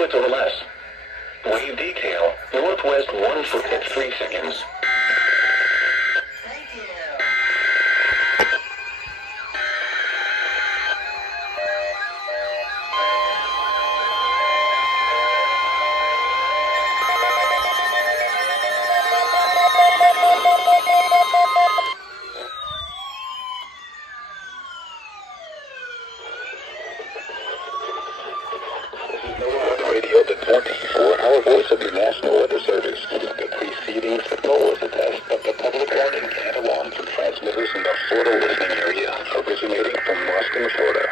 foot or less. Wave detail, northwest 1 foot at 3 seconds. Thank you. Radio, the 24-hour voice of your National Weather Service. The preceding signal was a test of the public warning and alarm from transmitters in the Florida listening area, originating from Ruston, Florida.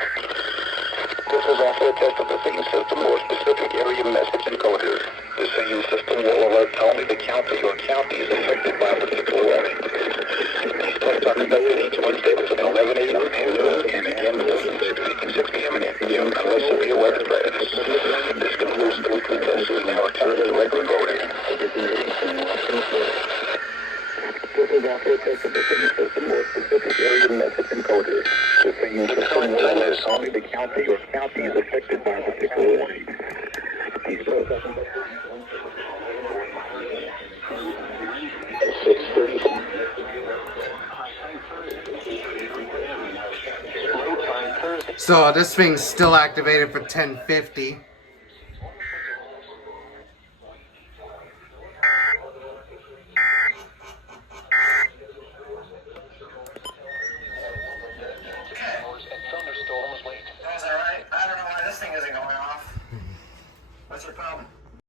This was also a test of the same system or specific area message encoder. The same system will alert only the county or counties affected by a particular warning. These tests are conducted each Wednesday between 11 a.m. and noon, and again between 6 p.m. and 8 p.m. unless severe weather threatens. This concludes the weekly test. We now return to regular voting. This is also a test of the same system or specific area message encoder. The same system will alert only the county or counties affected by a particular warning. These tests are conducted 6:30. So this thing's still activated for 1050.